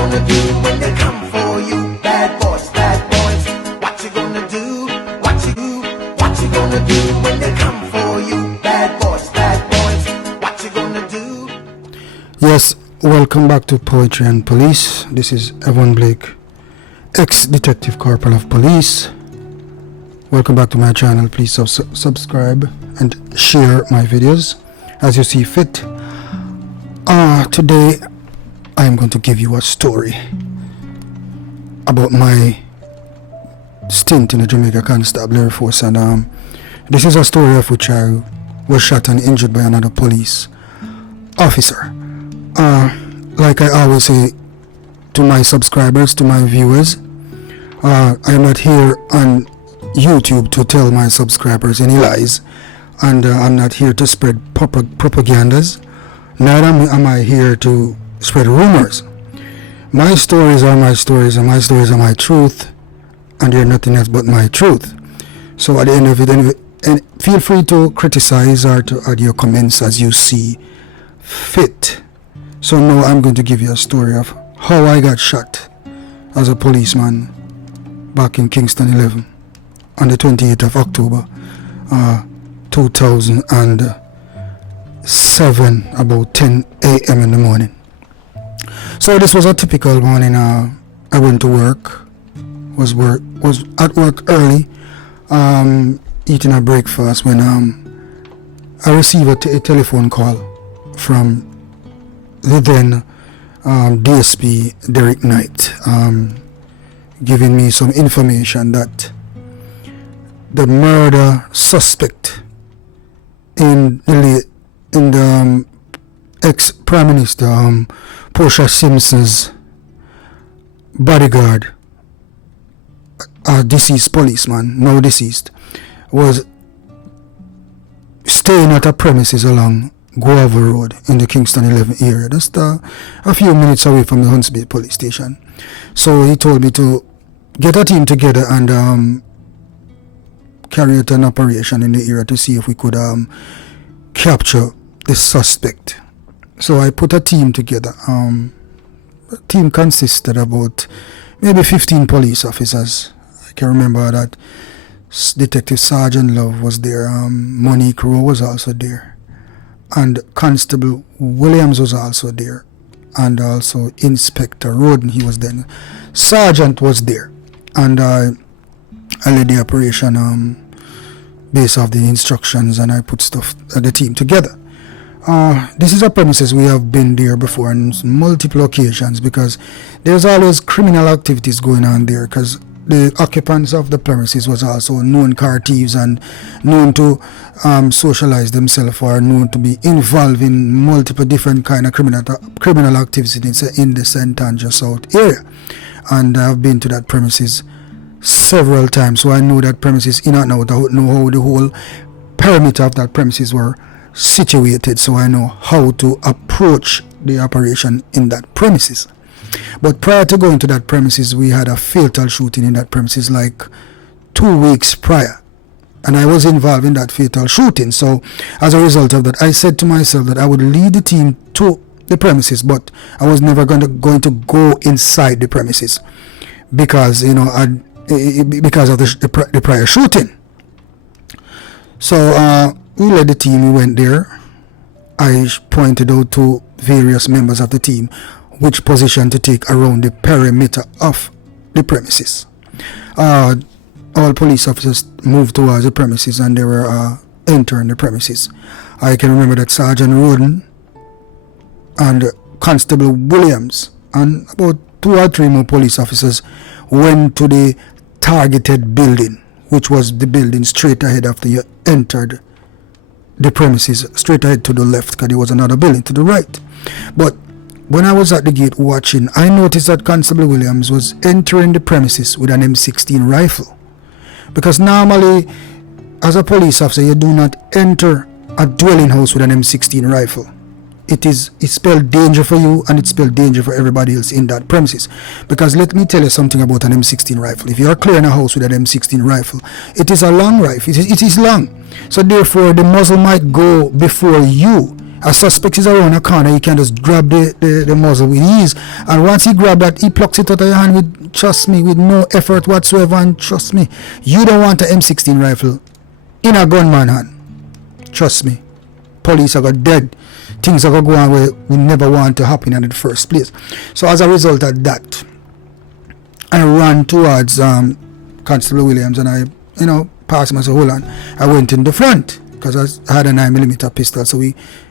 gonna do when they come for you? Bad boys, what you gonna do? What you gonna do when they come for you? Bad boys, what you gonna do? Yes, welcome back to Poetry and Police. This is Evon Blake, ex-detective corporal of police. Welcome back to my channel. Please subscribe and share my videos as you see fit. Today I am going to give you a story about my stint in the Jamaica Constabulary Force, and this is a story of which I was shot and injured by another police officer. Like I always say to my subscribers, to my viewers, I am not here on YouTube to tell my subscribers any lies, and I'm not here to spread propagandas. Neither am I here to spread rumors. My stories are my stories, and my stories are my truth, and they're nothing else but my truth. So at the end of it, anyway, and feel free to criticize or to add your comments as you see fit. So now I'm going to give you a story of how I got shot as a policeman back in Kingston 11 on the 28th of October 2007, about 10 a.m. in the morning. So this was a typical morning. I went to work, was at work early, eating a breakfast, when I received a telephone call from the then DSP Derek Knight, giving me some information that the murder suspect in the ex-Prime Minister Portia Simpson's bodyguard, a deceased policeman, now deceased, was staying at a premises along Guava Road in the Kingston 11 area, just a few minutes away from the Huntsville police station. So he told me to get a team together and carry out an operation in the area to see if we could capture the suspect. So I put a team together. The team consisted about maybe 15 police officers. I can remember that Detective Sergeant Love was there, Monique Rowe was also there, and Constable Williams was also there, and also Inspector Roden, he was then. Sergeant was there, and I led the operation based off the instructions, and I put the team together. This is a premises we have been there before on multiple occasions, because there's always criminal activities going on there, because the occupants of the premises was also known car thieves and known to socialize themselves, or known to be involved in multiple different kind of criminal activities in the St. Andrew South area. And I've been to that premises several times, so I know that premises in and out. I know how the whole perimeter of that premises were situated, so I know how to approach the operation in that premises. But prior to going to that premises, we had a fatal shooting in that premises like 2 weeks prior, and I was involved in that fatal shooting. So as a result of that, I said to myself that I would lead the team to the premises, but I was never going to go inside the premises, because because of the prior shooting. So we led the team. We went there. I pointed out to various members of the team which position to take around the perimeter of the premises. All police officers moved towards the premises, and they were entering the premises. I can remember that Sergeant Roden and Constable Williams and about 2 or 3 more police officers went to the targeted building, which was the building straight ahead after you entered the premises, straight ahead to the left, because there was another building to the right. But when I was at the gate watching, I noticed that Constable Williams was entering the premises with an M16 rifle. Because normally, as a police officer, you do not enter a dwelling house with an M16 rifle. It spelled danger for you, and it spelled danger for everybody else in that premises. Because let me tell you something about an M16 rifle. If you are clearing a house with an M16 rifle, it is a long rifle. It is long. So therefore, the muzzle might go before you A suspect is around a corner, he can just grab the muzzle with ease. And once he grab that, he plucks it out of your hand with, trust me, with no effort whatsoever. And trust me, you don't want an M16 rifle in a gunman hand. Trust me. Police are got dead. Things are going to go on where we never want to happen in the first place. So as a result of that, I ran towards Constable Williams, and I, passed him and said, hold on. I went in the front because I had a 9mm pistol. So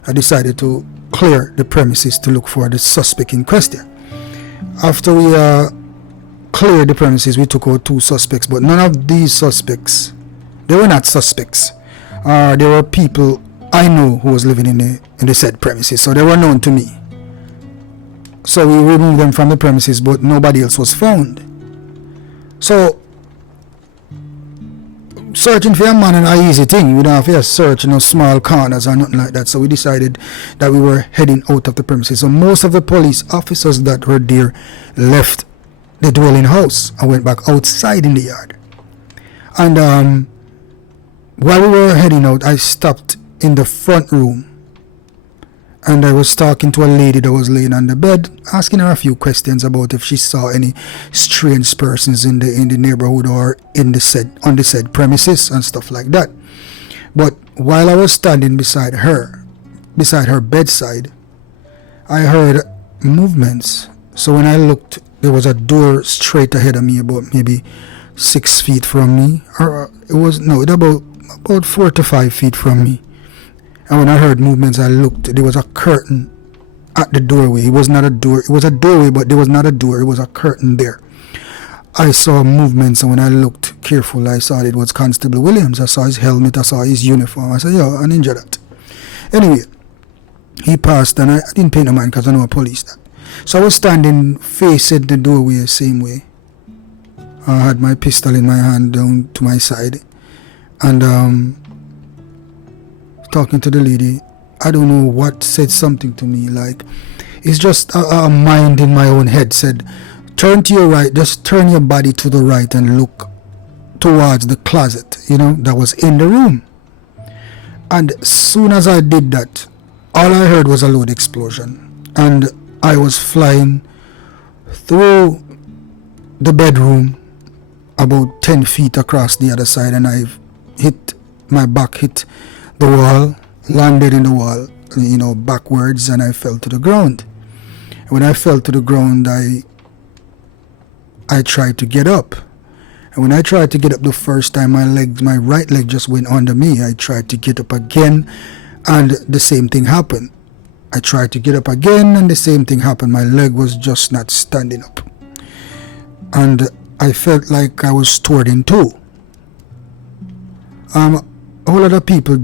I decided to clear the premises to look for the suspect in question. After we cleared the premises, we took out 2 suspects, but none of these suspects, they were not suspects. They were people I know who was living in the said premises, so they were known to me. So we removed them from the premises, but nobody else was found. So searching for a man is an easy thing. We don't have to search in small corners or nothing like that. So we decided that we were heading out of the premises. So most of the police officers that were there left the dwelling house and went back outside in the yard. And while we were heading out, I stopped in the front room, and I was talking to a lady that was laying on the bed, asking her a few questions about if she saw any strange persons in the neighborhood or on the said premises and stuff like that. But while I was standing beside her bedside, I heard movements. So when I looked, there was a door straight ahead of me, about maybe 6 feet from me, or about 4 to 5 feet from me. And when I heard movements, I looked. There was a curtain at the doorway. It was not a door. It was a doorway, but there was not a door. It was a curtain there. I saw movements, and when I looked carefully, I saw it was Constable Williams. I saw his helmet. I saw his uniform. I said, yo, I ninja that. Anyway, he passed, and I didn't pay no mind because I know a police that. So I was standing facing the doorway the same way. I had my pistol in my hand down to my side. And talking to the lady, I don't know what said something to me, like it's just a mind in my own head said, turn to your right, just turn your body to the right and look towards the closet, that was in the room. And as soon as I did that, all I heard was a loud explosion, and I was flying through the bedroom about 10 feet across the other side, and my back hit the wall, landed in the wall, backwards, and I fell to the ground. When I fell to the ground, I tried to get up. And when I tried to get up the first time, my right leg just went under me. I tried to get up again, and the same thing happened. I tried to get up again, and the same thing happened. My leg was just not standing up. And I felt like I was torn in two. A whole lot of people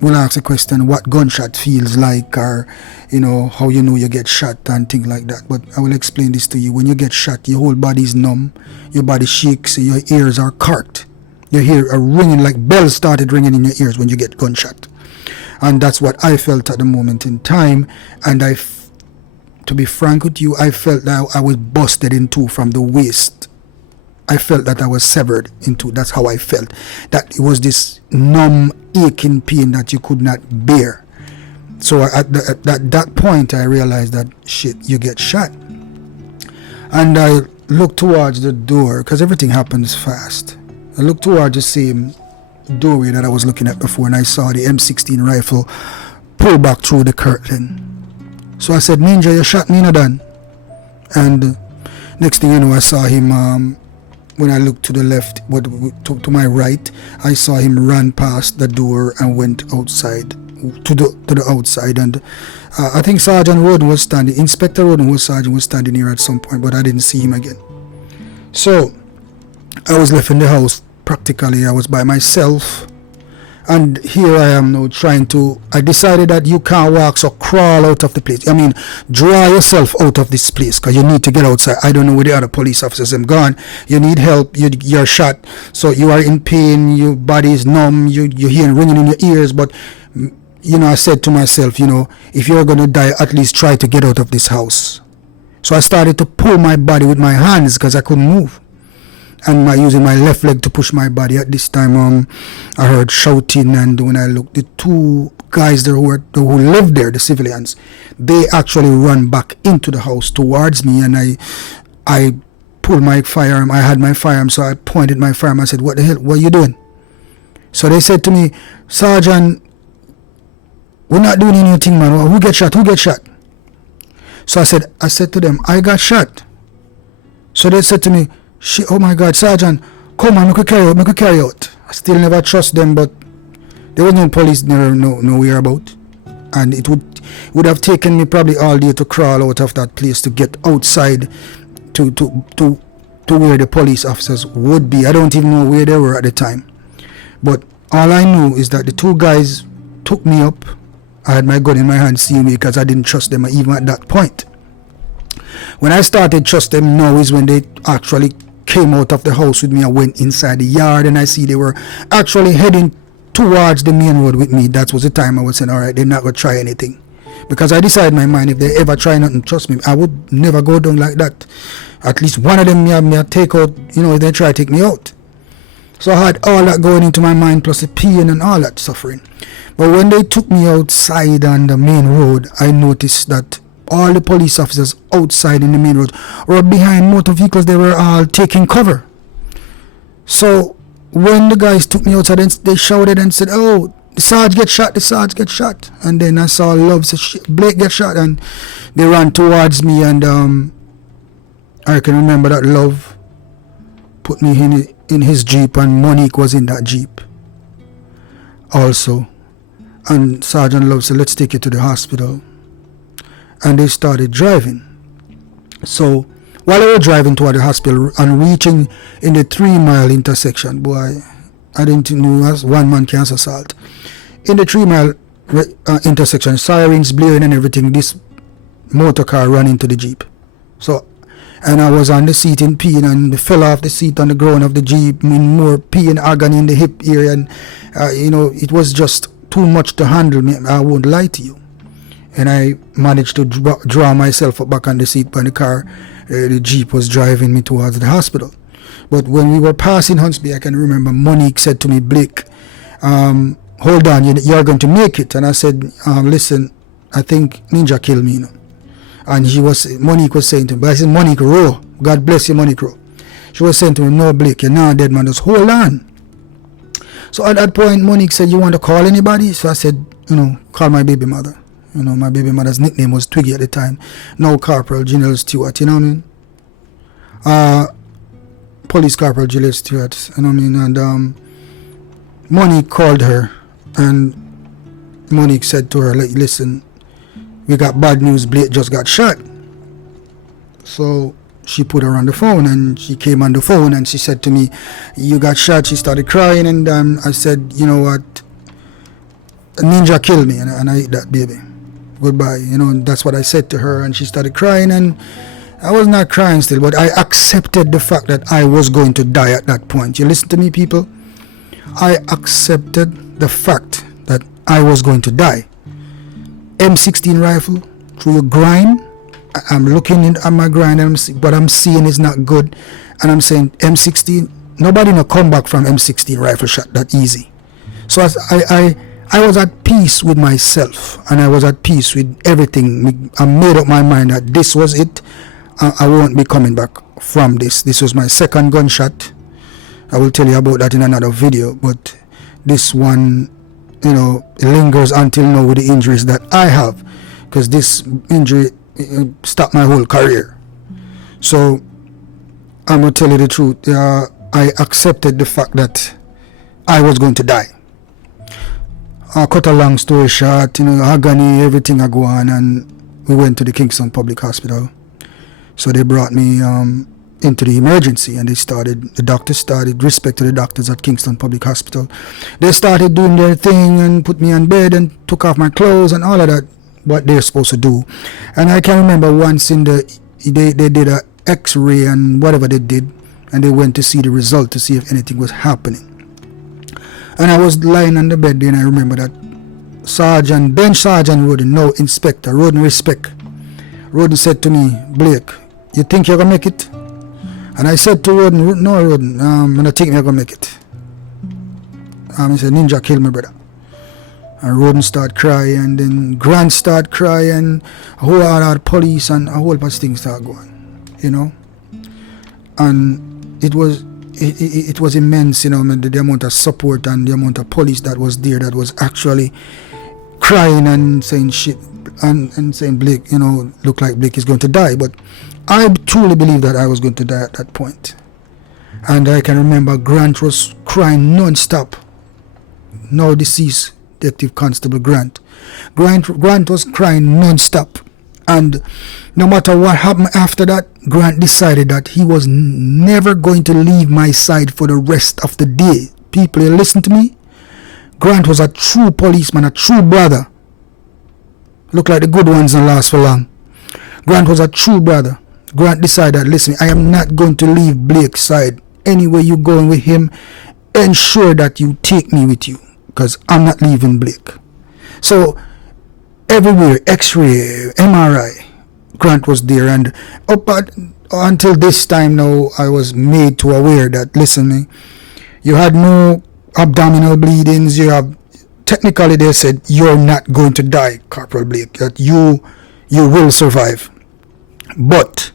will ask the question what gunshot feels like, or how you get shot and things like that. But I will explain this to you. When you get shot, your whole body is numb, your body shakes, your ears are corked, your ears are ringing, like bells started ringing in your ears when you get gunshot. And that's what I felt at the moment in time. And to be frank with you, I felt that I was busted in two from the waist. I felt that I was severed in two. That's how I felt. That it was this numb, aching pain that you could not bear. So at that point, I realized that, shit, you get shot. And I looked towards the door, because everything happens fast. I looked towards the same doorway that I was looking at before, and I saw the M16 rifle pull back through the curtain. So I said, Ninja, you shot me, not done. And next thing you know, I saw him, when I looked to the left, to my right, I saw him run past the door and went outside, to the outside. And I think Sergeant Roden was standing, Inspector Roden was standing here at some point, but I didn't see him again. So I was left in the house. Practically, I was by myself. And here I am now I decided that you can't walk, so crawl out of the place. Draw yourself out of this place, because you need to get outside. I don't know where the other police officers have gone. You need help. You're shot. So you are in pain. Your body is numb. You're hearing ringing in your ears. But, I said to myself, if you're going to die, at least try to get out of this house. So I started to pull my body with my hands because I couldn't move. and using my left leg to push my body. At this time, I heard shouting, and when I looked, the two guys there who lived there, the civilians, they actually run back into the house towards me, and I pulled my firearm. I had my firearm, so I pointed my firearm. I said, "What the hell? What are you doing?" So they said to me, "Sergeant, we're not doing anything, man. Who get shot? Who get shot?" So I said to them, "I got shot." So they said to me, "Oh my God, Sergeant, come on, make we carry out." I still never trust them, but there was no police nowhere about, and it would have taken me probably all day to crawl out of that place to get outside to where the police officers would be. I don't even know where they were at the time, but all I knew is that the two guys took me up. I had my gun in my hand, seeing me, because I didn't trust them even at that point. When I started trust them now is when they actually came out of the house with me. I went inside the yard, and I see they were actually heading towards the main road with me. That was the time I was saying, all right, they're not going to try anything. Because I decided in my mind, if they ever try nothing, trust me, I would never go down like that. At least one of them may take out, if they try to take me out. So I had all that going into my mind, plus the pain and all that suffering. But when they took me outside on the main road, I noticed that all the police officers outside in the main road were behind motor vehicles. They were all taking cover. So when the guys took me outside, they shouted and said, "Oh, the Sarge get shot, the Sarge get shot." And then I saw Love say, "Blake get shot," and they ran towards me, and I can remember that Love put me in his Jeep, and Monique was in that Jeep also. And Sergeant Love said, "Let's take you to the hospital." And they started driving. So while they were driving toward the hospital and reaching in the 3 Mile intersection, boy, I didn't know as one man can't assault. In the 3 Mile intersection, sirens blaring and everything, this motor car ran into the Jeep. So, and I was on the seat in pain, and fell off the seat on the ground of the Jeep, in more pain, agony in the hip area, and it was just too much to handle. Me, I won't lie to you. And I managed to draw myself up back on the seat by the car. The Jeep was driving me towards the hospital. But when we were passing Huntsby, I can remember Monique said to me, "Blake, hold on, you're going to make it." And I said, "Listen, I think Ninja killed me, And Monique was saying to me, but I said, "Monique, row. God bless you, Monique, row." She was saying to me, "No, Blake, you're not dead, man. Just hold on." So at that point, Monique said, "You want to call anybody?" So I said, "Call my baby mother." My baby mother's nickname was Twiggy at the time. Now Corporal General Stewart, you know what I mean? Police Corporal General Stewart, you know what I mean? And Monique called her, and Monique said to her, "Listen, we got bad news. Blake just got shot." So she put her on the phone, and she came on the phone, and she said to me, "You got shot." She started crying, and I said, "You know what? Ninja killed me, and I ate that baby. Goodbye." And that's what I said to her, and she started crying, and I was not crying still, but I accepted the fact that I was going to die at that point. You listen to me, people? I accepted the fact that I was going to die. M16 rifle through a grind. I'm looking at my grind, and what I'm seeing is not good, and I'm saying M16. Nobody no come back from M16 rifle shot that easy. So as I was at peace with myself, and I was at peace with everything. I made up my mind that this was it. I won't be coming back from this. This was my second gunshot. I will tell you about that in another video, but this one, lingers until now with the injuries that I have, because this injury stopped my whole career. So I'm going to tell you the truth. I accepted the fact that I was going to die. Cut a long story short, agony, everything I go on, and we went to the Kingston Public Hospital. So they brought me into the emergency, and the doctors started, respect to the doctors at Kingston Public Hospital. They started doing their thing and put me on bed and took off my clothes and all of that, what they're supposed to do. And I can remember once they did a x-ray and whatever they did, and they went to see the result to see if anything was happening. And I was lying on the bed there, and I remember that Bench Sergeant Roden, now Inspector Roden Respect, Roden said to me, "Blake, you think you're going to make it?" And I said to Roden, no Roden, I'm gonna take me, I'm gonna make it. He said, Ninja kill me, brother. And Roden start crying, and then Grant start crying, a whole lot of police and a whole bunch of things start going, you know. And it was immense, you know, the amount of support and the amount of police that was there that was actually crying and saying shit and saying Blake, you know, look like Blake is going to die. But I truly believe that I was going to die at that point. And I can remember Grant was crying non-stop. Now deceased Detective Constable Grant. Grant was crying non-stop. And no matter what happened after that, Grant decided that he was never going to leave my side for the rest of the day. People, you listen to me? Grant was a true policeman, a true brother. Look like the good ones don't last for long. Grant was a true brother. Grant decided, listen, I am not going to leave Blake's side. Anywhere you going with him, ensure that you take me with you, because I'm not leaving Blake. So everywhere, X-ray, MRI, Grant was there. And until this time now, I was made to aware that, listen, you had no abdominal bleedings. You have, technically they said, you're not going to die, Corporal Blake, that you will survive. But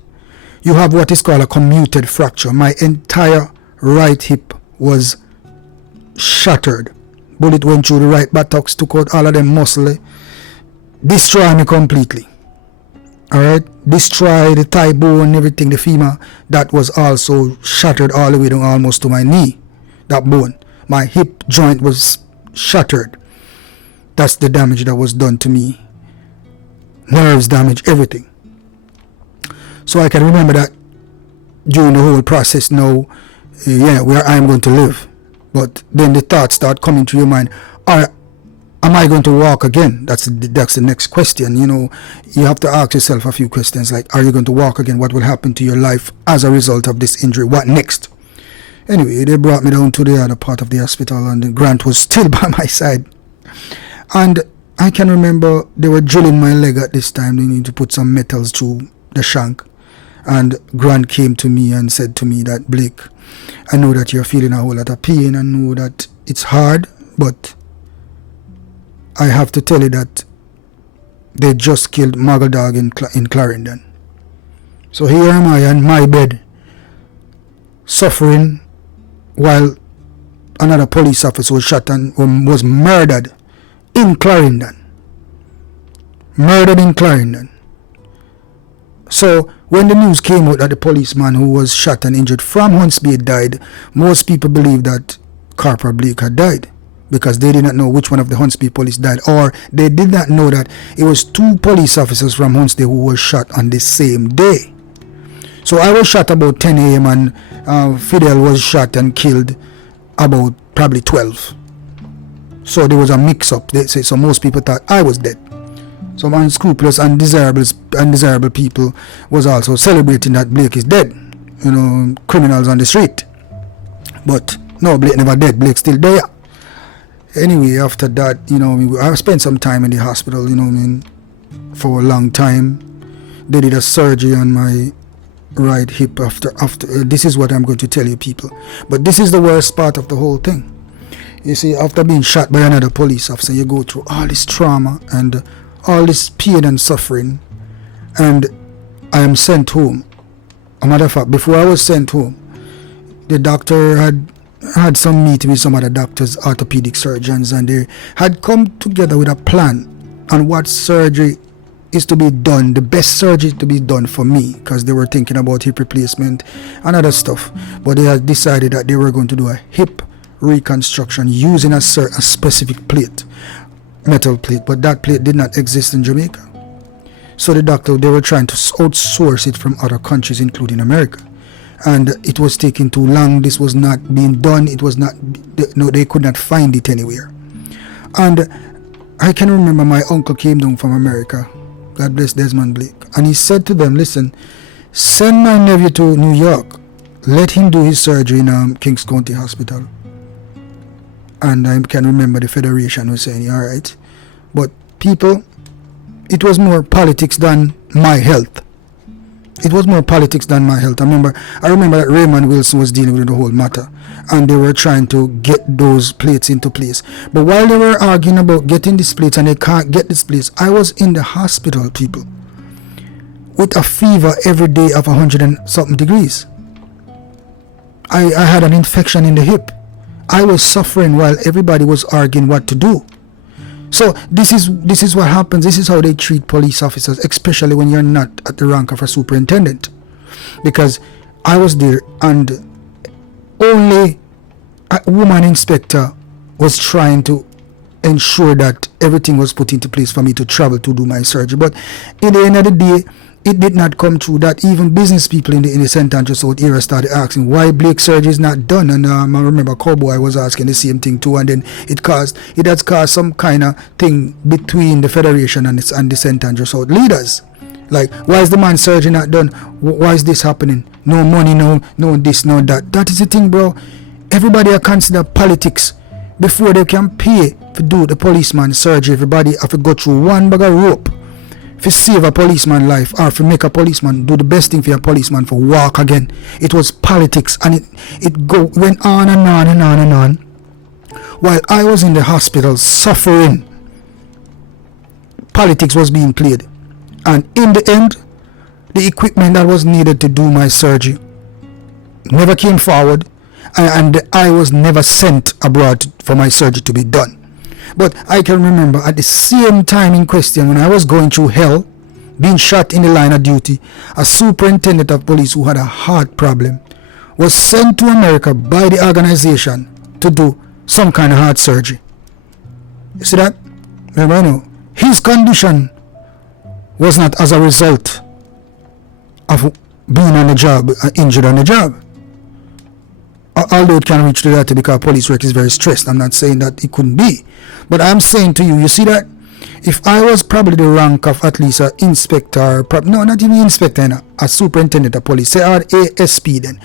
you have what is called a commuted fracture. My entire right hip was shattered. Bullet went through the right buttocks, took out all of them muscle, destroyed me completely. Alright, destroyed the thigh bone, everything, the femur, that was also shattered all the way down almost to my knee, that bone. My hip joint was shattered. That's the damage that was done to me. Nerves damage, everything. So I can remember that during the whole process now, where I'm going to live. But then the thoughts start coming to your mind, am I going to walk again? That's the next question. You know, you have to ask yourself a few questions like, are you going to walk again? What will happen to your life as a result of this injury? What next? Anyway, they brought me down to the other part of the hospital, and Grant was still by my side. And I can remember they were drilling my leg at this time. They need to put some metals through the shank. And Grant came to me and said to me that, Blake, I know that you're feeling a whole lot of pain. I know that it's hard, but I have to tell you that they just killed Muggle Dog in Clarendon. So here am I on my bed, suffering while another police officer was shot and was murdered in Clarendon. Murdered in Clarendon. So when the news came out that the policeman who was shot and injured from Huntsby died, most people believed that Corporal Blake had died, because they did not know which one of the Huntsby police died, or they did not know that it was two police officers from Huntsby who were shot on the same day. So I was shot about 10 a.m. and Fidel was shot and killed about probably 12. So there was a mix-up. So most people thought I was dead. Some unscrupulous, undesirable people was also celebrating that Blake is dead. You know, criminals on the street. But no, Blake never dead. Blake's still there. Anyway, after that, you know, I spent some time in the hospital, you know, for a long time. They did a surgery on my right hip after this is what I'm going to tell you, people. But this is the worst part of the whole thing. You see, after being shot by another police officer, you go through all this trauma and all this pain and suffering, and I am sent home. A matter of fact, before I was sent home, the doctor had some meeting with some other doctors, orthopedic surgeons, and they had come together with a plan on what surgery is to be done, the best surgery to be done for me, because they were thinking about hip replacement and other stuff. But they had decided that they were going to do a hip reconstruction using a specific plate, metal plate, but that plate did not exist in Jamaica. So they were trying to outsource it from other countries, including America. And it was taking too long. This was not being done. It was not, they could not find it anywhere. And I can remember my uncle came down from America, God bless Desmond Blake, and he said to them, listen, send my nephew to New York. Let him do his surgery in Kings County Hospital. And I can remember the Federation was saying, all right. But people, it was more politics than my health. It was more politics than my health. I remember that Raymond Wilson was dealing with the whole matter, and they were trying to get those plates into place. But while they were arguing about getting these plates and they can't get this place, I was in the hospital, people, with a fever every day of 100 and something degrees. I had an infection in the hip. I was suffering while everybody was arguing what to do. So this is what happens. This is how they treat police officers, especially when you're not at the rank of a superintendent. Because I was there and only a woman inspector was trying to ensure that everything was put into place for me to travel to do my surgery. But in the end of the day, it did not come true. That even business people in the St. Andrews South area started asking why Blake's surgery is not done. And I remember Cowboy was asking the same thing too. And then it has caused some kind of thing between the Federation and the St. Andrews South leaders. Like, why is the man's surgery not done? Why is this happening? No money, no this, no that. That is the thing, bro. Everybody consider politics before they can pay to do the policeman's surgery. Everybody have to go through one bag of rope to save a policeman's life, or to make a policeman do the best thing for a policeman for walk again. It was politics, and it went on and on and on and on. While I was in the hospital suffering, politics was being played. And in the end, the equipment that was needed to do my surgery never came forward, and I was never sent abroad for my surgery to be done. But I can remember at the same time in question, when I was going through hell, being shot in the line of duty, a superintendent of police who had a heart problem was sent to America by the organization to do some kind of heart surgery. You see that? Remember, no, his condition was not as a result of being on the job, injured on the job. Although it can reach to that because police work is very stressed. I'm not saying that it couldn't be. But I'm saying to you, you see that? If I was probably the rank of at least an inspector, no, not even inspector, a superintendent of police, say or ASP then,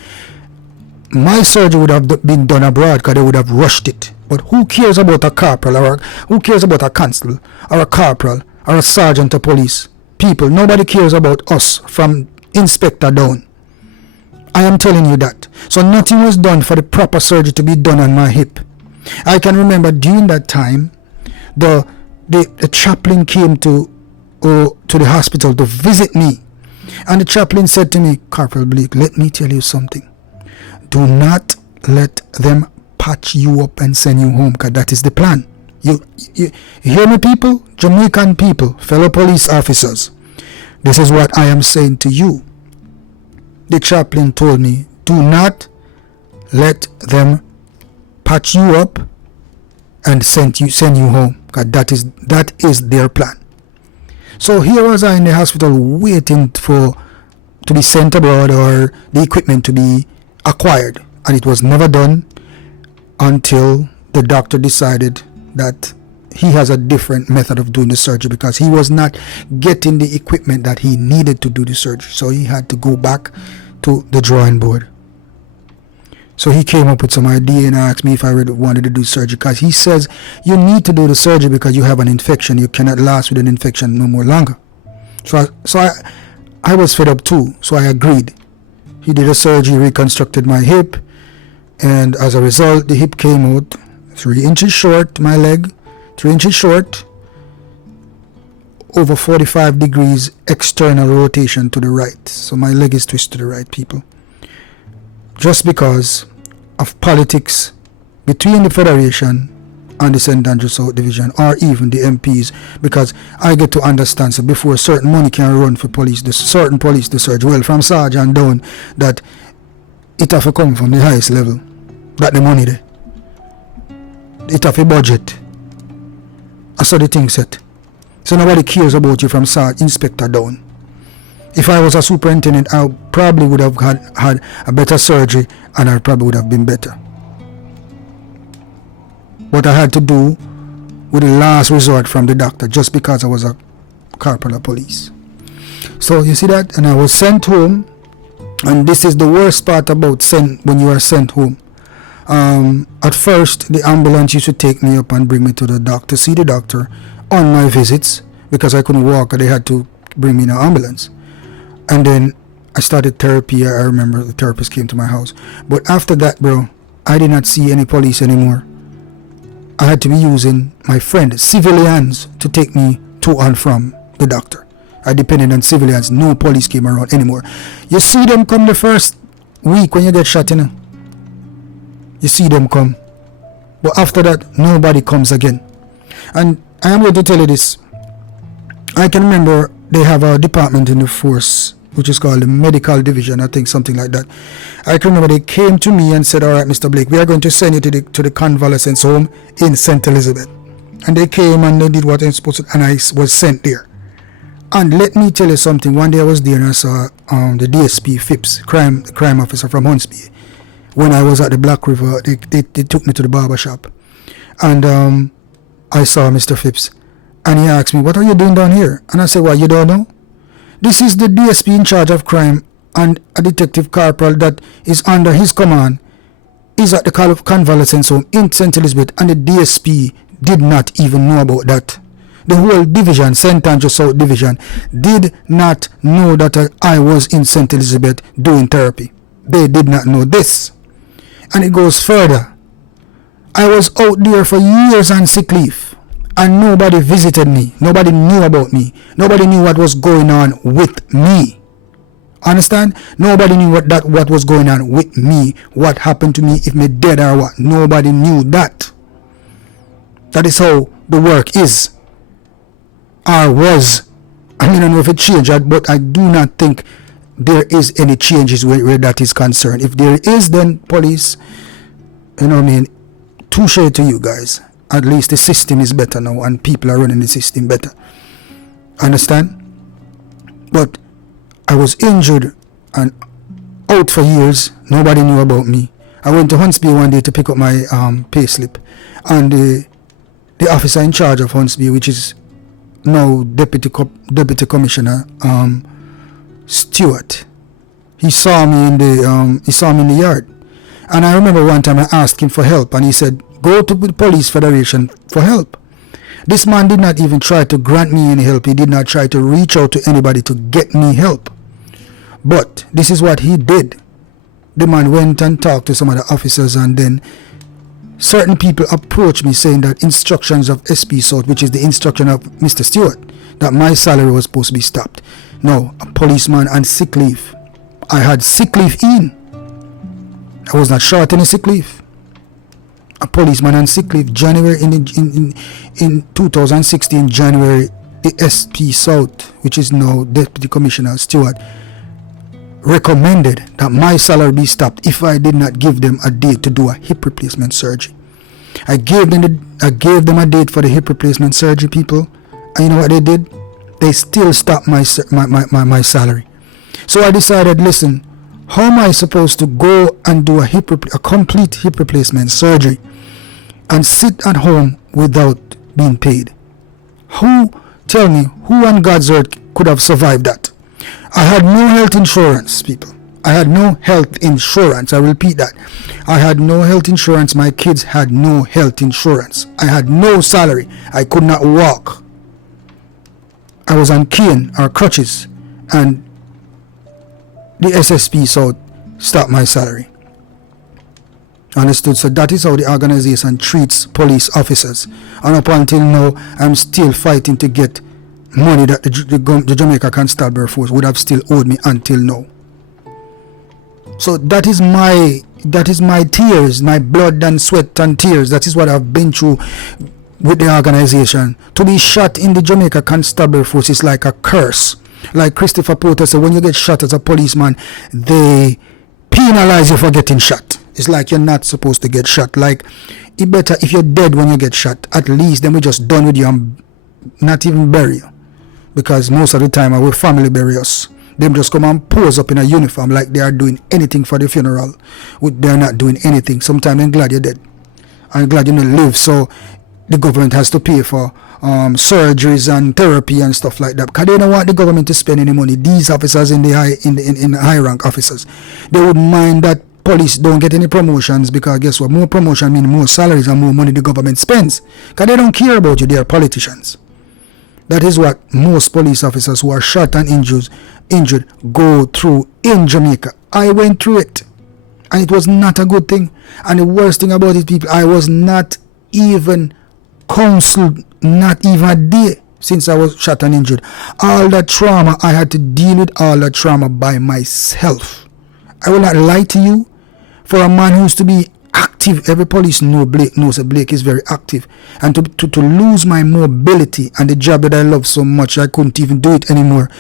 my surgery would have been done abroad because they would have rushed it. But who cares about a corporal, or who cares about a constable, or a corporal, or a sergeant of police? People, nobody cares about us from inspector down. I am telling you that. So nothing was done for the proper surgery to be done on my hip. I can remember during that time, the chaplain came to the hospital to visit me. And the chaplain said to me, Corporal Blake, let me tell you something. Do not let them patch you up and send you home, because that is the plan. You hear me, people? Jamaican people, fellow police officers. This is what I am saying to you. The chaplain told me, do not let them patch you up and send you home, because that is their plan. So here was I in the hospital waiting to be sent abroad or the equipment to be acquired, and it was never done until the doctor decided that he has a different method of doing the surgery, because he was not getting the equipment that he needed to do the surgery. So he had to go back to the drawing board. So he came up with some idea and asked me if I really wanted to do surgery, because he says you need to do the surgery because you have an infection. You cannot last with an infection no more longer. So I was fed up too. So I agreed. He did a surgery, reconstructed my hip, and as a result, the hip came out 3 inches short, my leg, 3 inches short, over 45 degrees external rotation to the right. So my leg is twisted to the right, people. Just because of politics between the Federation and the St. Andrews South Division, or even the MPs, because I get to understand, so before certain money can run for police, the certain police the surge, well, from sergeant down, that it have to come from the highest level, that the money there. It have a budget. I saw the thing set. So nobody cares about you from sergeant, inspector down. If I was a superintendent, I probably would have had a better surgery, and I probably would have been better. What I had to do with the last resort from the doctor, just because I was a corporal of police. So you see that, and I was sent home, and this is the worst part about when you are sent home. At first, the ambulance used to take me up and bring me to the doctor, see the doctor on my visits, because I couldn't walk, and they had to bring me in an ambulance. And then I started therapy. I remember the therapist came to my house. But after that, bro, I did not see any police anymore. I had to be using my friend, civilians, to take me to and from the doctor. I depended on civilians. No police came around anymore. You see them come the first week when you get shot, you know. You see them come. But after that, nobody comes again. And I am going to tell you this. I can remember they have a department in the force, which is called the medical division, I think, something like that. I can remember they came to me and said, all right, Mr. Blake, we are going to send you to the convalescence home in St. Elizabeth. And they came and they did what they were supposed to, and I was sent there. And let me tell you something. One day I was there and I saw the DSP Phipps, crime officer from Huntsby. When I was at the Black River, they took me to the barber shop. And I saw Mr. Phipps. And he asked me, what are you doing down here? And I said, well, you don't know? This is the DSP in charge of crime, and a detective corporal that is under his command is at the convalescence home in St. Elizabeth, and the DSP did not even know about that. The whole division, St. Andrew South Division, did not know that I was in St. Elizabeth doing therapy. They did not know this. And it goes further. I was out there for years on sick leave, and nobody visited me. Nobody knew about me. Nobody knew what was going on with me. Understand? Nobody knew what was going on with me. What happened to me, if me dead or what. Nobody knew that. That is how the work is. Or was. I mean, I don't know if it changed, but I do not think there is any changes where that is concerned. If there is, then police, you know what I mean, touche to you guys. At least the system is better now and people are running the system better. Understand? But I was injured and out for years. Nobody knew about me. I went to Huntsby one day to pick up my pay slip, and the officer in charge of Huntsby, which is now Deputy Commissioner Stewart, he saw me in the yard. And I remember one time I asked him for help, and he said, go to the Police Federation for help. This man did not even try to grant me any help. He did not try to reach out to anybody to get me help. But this is what he did. The man went and talked to some of the officers, and then certain people approached me saying that instructions of SP South, which is the instruction of Mr. Stewart, that my salary was supposed to be stopped. No, a policeman on sick leave. I had sick leave in. I was not short any sick leave. A policeman on sick leave. January in 2016, January, the SP South, which is now Deputy Commissioner Stewart, recommended that my salary be stopped if I did not give them a date to do a hip replacement surgery. I gave them a date for the hip replacement surgery, people, and you know what they did? They still stopped my salary. So I decided, listen, how am I supposed to go and do a complete hip replacement surgery and sit at home without being paid? Tell me, who on God's earth could have survived that? I had no health insurance, people. I had no health insurance. I repeat that. I had no health insurance. My kids had no health insurance. I had no salary. I could not walk. I was on cane or crutches, and the SSP South stopped my salary. Understood? So that is how the organization treats police officers. And up until now, I'm still fighting to get money that the Jamaica Constabulary Force would have still owed me until now. So that is my tears, my blood and sweat and tears. That is what I've been through with the organization. To be shot in the Jamaica Constabulary Force is like a curse. Like Christopher Porter said, when you get shot as a policeman, they penalize you for getting shot. It's like you're not supposed to get shot. Like, it better if you're dead when you get shot, at least then we're just done with you and not even bury you. Because most of the time our family bury us. Them just come and pose up in a uniform like they are doing anything for the funeral. They're not doing anything. Sometimes I'm glad you're dead. I'm glad you don't live. So the government has to pay for surgeries and therapy and stuff like that, because they don't want the government to spend any money. These officers in the high rank officers, they wouldn't mind that police don't get any promotions, because guess what? More promotion means more salaries and more money the government spends, because they don't care about you. They are politicians. That is what most police officers who are shot and injured injured go through in Jamaica. I went through it, and it was not a good thing. And the worst thing about it, people, I was not even counseled, not even a day since I was shot and injured. All that trauma, I had to deal with all that trauma by myself. I will not lie to you. For a man who used to be active, every police knows that Blake is very active. And to lose my mobility and the job that I love so much, I couldn't even do it anymore.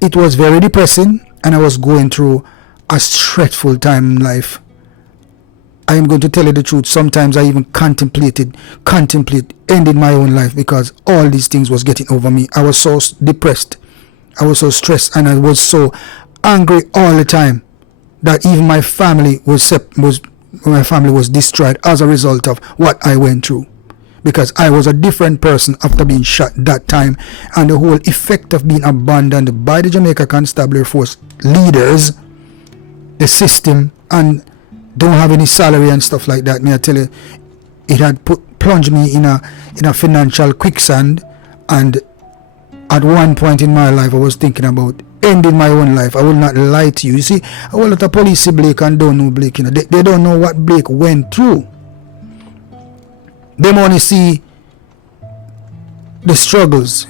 It was very depressing, and I was going through a stressful time in life. I am going to tell you the truth. Sometimes I even contemplate ending my own life because all these things was getting over me. I was so depressed. I was so stressed, and I was so angry all the time that even my family was destroyed as a result of what I went through. Because I was a different person after being shot that time, and the whole effect of being abandoned by the Jamaica Constabulary Force leaders, the system, and don't have any salary and stuff like that. May I tell you, it had plunged me in a financial quicksand. And at one point in my life, I was thinking about ending my own life. I will not lie to you. You see, a whole lot of police see Blake and don't know Blake. They don't know what Blake went through. They only see the struggles.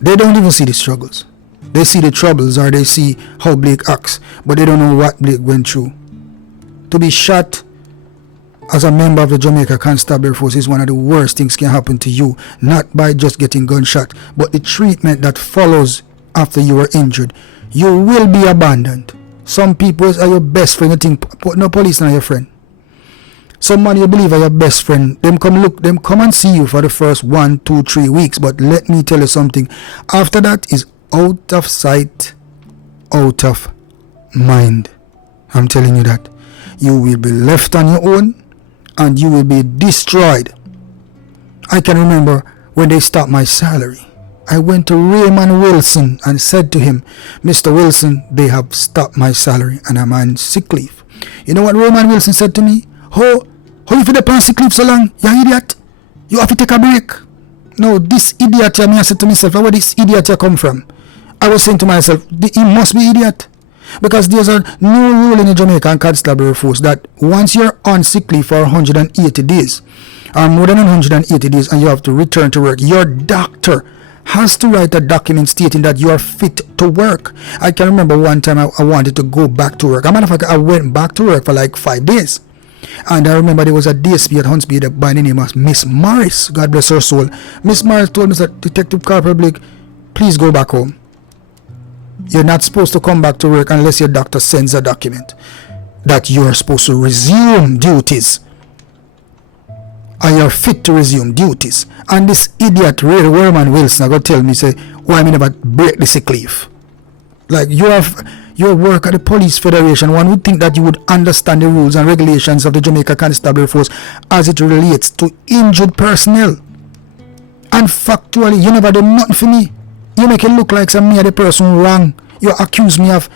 They don't even see the struggles. They see the troubles, or they see how Blake acts, but they don't know what Blake went through. To be shot as a member of the Jamaica Constabulary Force is one of the worst things can happen to you. Not by just getting gunshot, but the treatment that follows after you are injured. You will be abandoned. Some people are your best friend. You think no police not your friend. Some man you believe are your best friend. Them come and see you for the first 1, 2, 3 weeks. But let me tell you something. After that is out of sight, out of mind. I'm telling you that. You will be left on your own, and you will be destroyed. I can remember when they stopped my salary. I went to Raymond Wilson and said to him, Mr. Wilson, they have stopped my salary and I'm on sick leave. You know what Raymond Wilson said to me? How you feel the on sick leave so long? You idiot. You have to take a break. No, this idiot here, I said to myself, where this idiot here come from? I was saying to myself, he must be idiot. Because there's a new rule in the Jamaican Constabulary Force that once you're on sick leave for 180 days, or more than 180 days, and you have to return to work, your doctor has to write a document stating that you are fit to work. I can remember one time I wanted to go back to work. As a matter of fact, I went back to work for like 5 days. And I remember there was a DSP at Huntsville by the name of Miss Morris. God bless her soul. Miss Morris told me that Detective Corporal Blake, please go back home. You're not supposed to come back to work unless your doctor sends a document that you're supposed to resume duties. And you're fit to resume duties. And this idiot, Raymond Wilson, I got to tell me, say, why me never break the sick leave? Like, your work at the Police Federation, one would think that you would understand the rules and regulations of the Jamaica Constabulary Force as it relates to injured personnel. And factually, you never do nothing for me. You make it look like some me are the person wrong. You accuse me of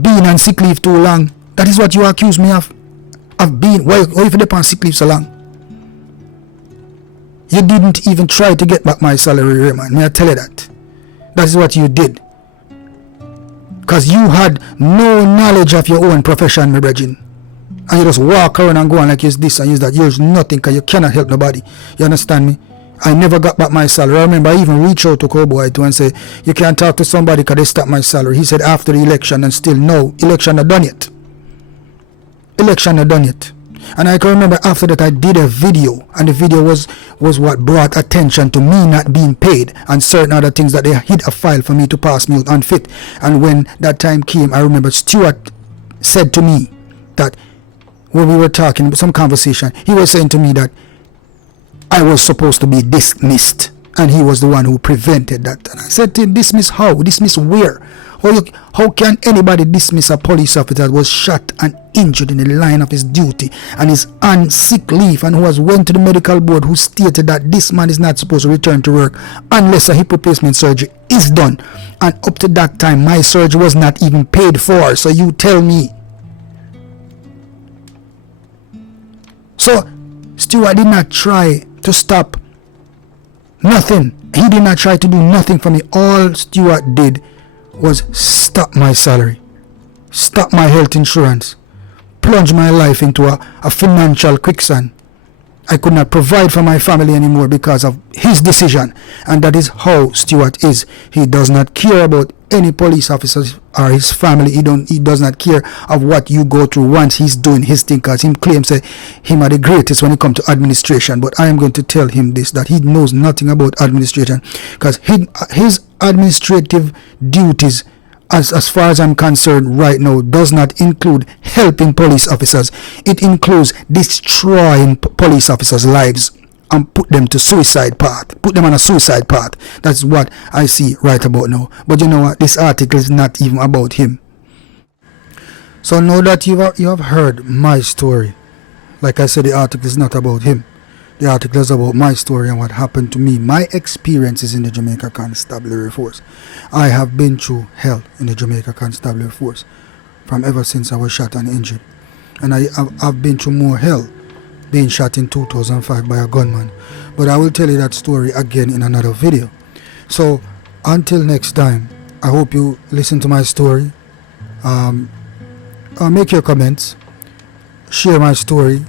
being on sick leave too long. That is what you accuse me of being. Why if you on sick leave so long? You didn't even try to get back my salary, Raymond. May I tell you that? That is what you did. Because you had no knowledge of your own profession, my brethren. And you just walk around and go on like it's this and it's that. You're nothing because you cannot help nobody. You understand me? I never got back my salary. I remember I even reached out to Corporal to and say, you can't talk to somebody because they stopped my salary. He said after the election, and still no, election not done yet. Election not done yet. And I can remember after that I did a video, and the video was what brought attention to me not being paid and certain other things that they hid a file for me to pass me out unfit. And when that time came, I remember Stuart said to me that when we were talking, some conversation, he was saying to me that I was supposed to be dismissed, and he was the one who prevented that. And I said to him, dismiss how? Dismiss where? How can anybody dismiss a police officer that was shot and injured in the line of his duty and is on sick leave, and who has went to the medical board who stated that this man is not supposed to return to work unless a hip replacement surgery is done? And up to that time, my surgery was not even paid for. So you tell me. So Stuart did not try to stop nothing. He did not try to do nothing for me. All Stuart did was stop my salary, stop my health insurance, plunge my life into a financial quicksand. I could not provide for my family anymore because of his decision. And that is how Stuart is. He does not care about any police officers or his family. He does not care of what you go through once he's doing his thing, because he claims that him are the greatest when it comes to administration. But I am going to tell him this, that he knows nothing about administration, because his administrative duties, as far as I'm concerned right now, does not include helping police officers. It includes destroying police officers' lives and put them to suicide path. Put them on a suicide path. That's what I see right about now. But you know what? This article is not even about him. So now that you have heard my story, like I said, the article is not about him. The article is about my story and what happened to me, my experiences in the Jamaica Constabulary Force. I have been through hell in the Jamaica Constabulary Force from ever since I was shot and injured. And I've been through more hell being shot in 2005 by a gunman. But I will tell you that story again in another video. So until next time, I hope you listen to my story. Make your comments, share my story,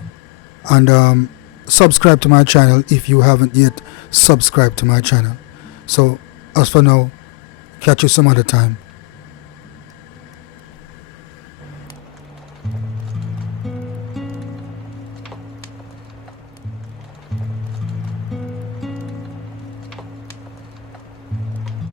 and subscribe to my channel if you haven't yet subscribed to my channel. So as for now, catch you some other time.